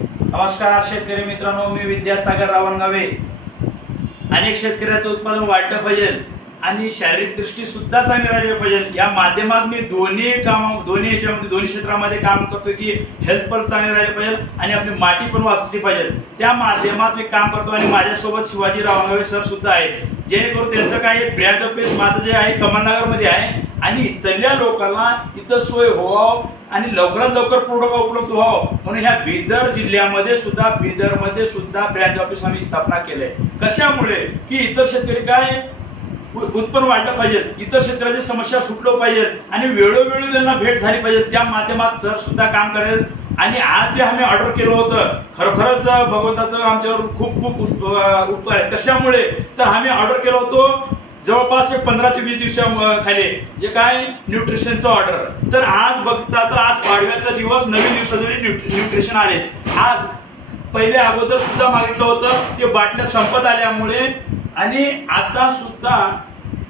नमस्कार शेतकरी मित्रांनो, मी विद्यासागर रावणगावे। अनेक शेतकऱ्याचं उत्पादन वाढलं पाहिजे आणि शारीरिक दृष्टी सुद्धा चांगली राहिली पाहिजे या माध्यमात मी दोन्ही क्षेत्रामध्ये काम करतो की हेल्थ पण चांगली राहिली पाहिजे आणि आपली माती पण वाचली पाहिजे। त्या माध्यमात मी काम करतो आणि माझ्यासोबत शिवाजी रावणगावे सर सुद्धा आहेत, जेणेकरून त्यांचं काय ब्रँच ऑफिस माझं जे आहे कमलनगरमध्ये आहे आणि इथल्या लोकांना इथं सोय व्हावं आणि लवकरात लवकर प्रोडक्ट उपलब्ध व्हावं म्हणून ह्या बिदरमध्ये सुद्धा ब्रँच ऑफिस आम्ही स्थापना केलंय। कशामुळे की इतर शेतकरी काय उत्पन्न वाढलं पाहिजे, इतर शेतकऱ्याची समस्या सुटलं पाहिजे आणि वेळोवेळी त्यांना भेट झाली पाहिजे। त्या माध्यमात सर सुद्धा काम करेल आणि आज जे आम्ही ऑर्डर केलं होतं खरोखरच भगवंताचं आमच्यावर खूप खूप उपकार आहे। कशामुळे तर आम्ही ऑर्डर केलं होतं जवळपास 15 ते 20 दिवसाखाली जे काय न्यूट्रिशनचं ऑर्डर, तर आज बघता तर आज पाडव्याचा दिवस नवीन दिवसाचे न्यूट्रिशन आले। आज पहिले अगोदर सुद्धा मागितलं होतं ते बाटल्या संपत आल्यामुळे आणि आता सुद्धा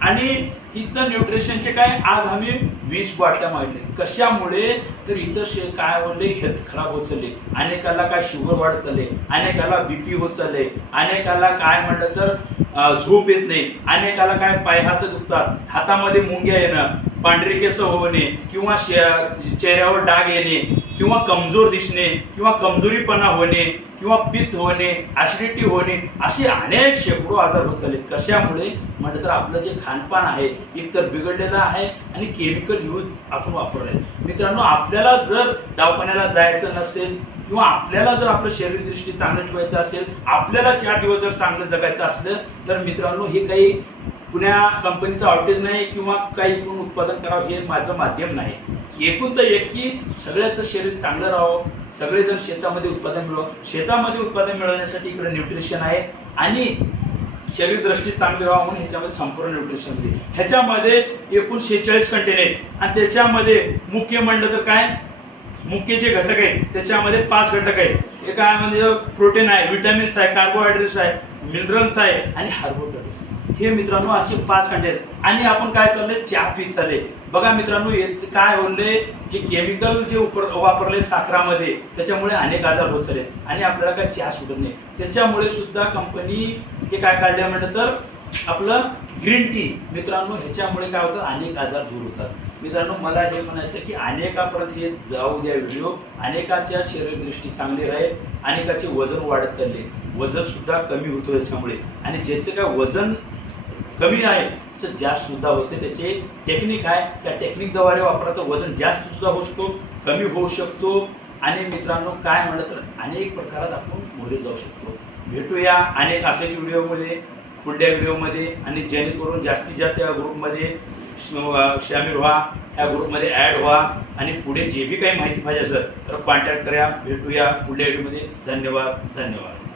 आणि इथं न्यूट्रिशनचे काय आज आम्ही 20 बाटल्या मागले। कशामुळे तर इथं काय होले हेल्थ खराब होत चालले, अनेकाला काय शुगर वाढत चालले, अनेकाला बीपी होत चालले, अनेकाला काय म्हणलं तर झोप येत नाही, अनेकाला काय पाय हात दुखतात, हातामध्ये मुंग्या येणं, पांढरे केस होणे किंवा चेहऱ्यावर डाग येणे किंवा कमजोर दिसणे किंवा कमजोरीपणा होणे किंवा पित्त होणे, ॲसिडिटी होणे, असे अनेक शेकडो आजार होत चालले। कशामुळे म्हटलं तर आपलं जे खानपान आहे एकतर बिघडलेलं आहे आणि केमिकल यूज आपण वापरले। मित्रांनो, आपल्याला जर दवाखान्याला जायचं नसेल किंवा आपल्याला जर आपलं शरीरदृष्टी चांगलं ठेवायचं असेल, आपल्याला 4 दिवस जर चांगलं जगायचं असलं तर मित्रांनो हे काही पुण्या कंपनीचं आउटेज नाही किंवा काही इकडून उत्पादन करावं हे माझं माध्यम नाही। एकूण तर एक की सगळ्याचं शरीर चांगलं राहावं, सगळेजण शेतामध्ये उत्पादन मिळवावं। शेतामध्ये उत्पादन मिळवण्यासाठी इकडे न्यूट्रिशन आहे आणि शरीरदृष्टी चांगली राहावं म्हणून ह्याच्यामध्ये संपूर्ण न्यूट्रिशन दिली। ह्याच्यामध्ये एकूण 46 कंटेन आहेत आणि त्याच्यामध्ये मुख्य म्हणलं तर काय मुख्य जे घटक आहेत त्याच्यामध्ये 5 घटक आहेत। एक आहे म्हणजे प्रोटीन आहे, विटॅमिन्स आहे, कार्बोहायड्रेट्स आहे, मिनरल्स आहे आणि हार्बोहायड्रेट्स। हे मित्रांनो असे 5 कंटेन आणि आपण काय चाललंय चहा पीत चालले। बघा मित्रांनो, काय होले की केमिकल जे वापरले साखरामध्ये त्याच्यामुळे अनेक आजार होत चालले आणि आपल्याला काय चहा सुटत नाही। त्याच्यामुळे सुद्धा कंपनी हे काय काढले म्हटलं तर आपलं ग्रीन टी। मित्रांनो, ह्याच्यामुळे काय होतं अनेक आजार दूर होतात। मित्रांनो, मला हे म्हणायचं की अनेकापर्यंत हे जाऊ द्या व्हिडिओ, अनेकाच्या शरीरदृष्टी चांगली राहील, अनेकाचे वजन वाढत चालले, वजन सुद्धा कमी होतो याच्यामुळे आणि ज्याचे काय वजन कमी आहे तर जास्त सुद्धा होते। त्याचे टेक्निक आहे, त्या टेक्निकद्वारे वापरला तर वजन जास्त सुद्धा होऊ शकतो, कमी होऊ शकतो आणि मित्रांनो काय म्हणलं तर अनेक प्रकारात आपण मोरे जाऊ शकतो। भेटूया अनेक असेच व्हिडिओमध्ये पुढल्या व्हिडिओमध्ये आणि जेणेकरून जास्तीत जास्त या ग्रुपमध्ये शामील व्हा, ह्या ग्रुपमध्ये ॲड व्हा आणि पुढे जे बी काही माहिती पाहिजे असेल तर कॉन्टॅक्ट करा। भेटूया पुढल्या व्हिडिओमध्ये। धन्यवाद।